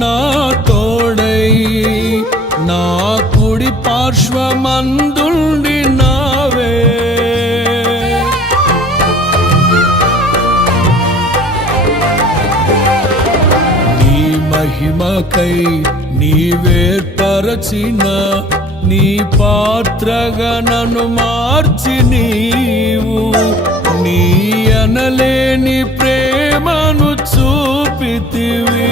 నా తోడై నా కుడి పార్శ్వమందుండి నావే. నీ మహిమకై నీవేర్పరచిన నీ పాత్రగా నన్ను మార్చి నీవు నీ అనలేని ప్రేమను చూపితివి.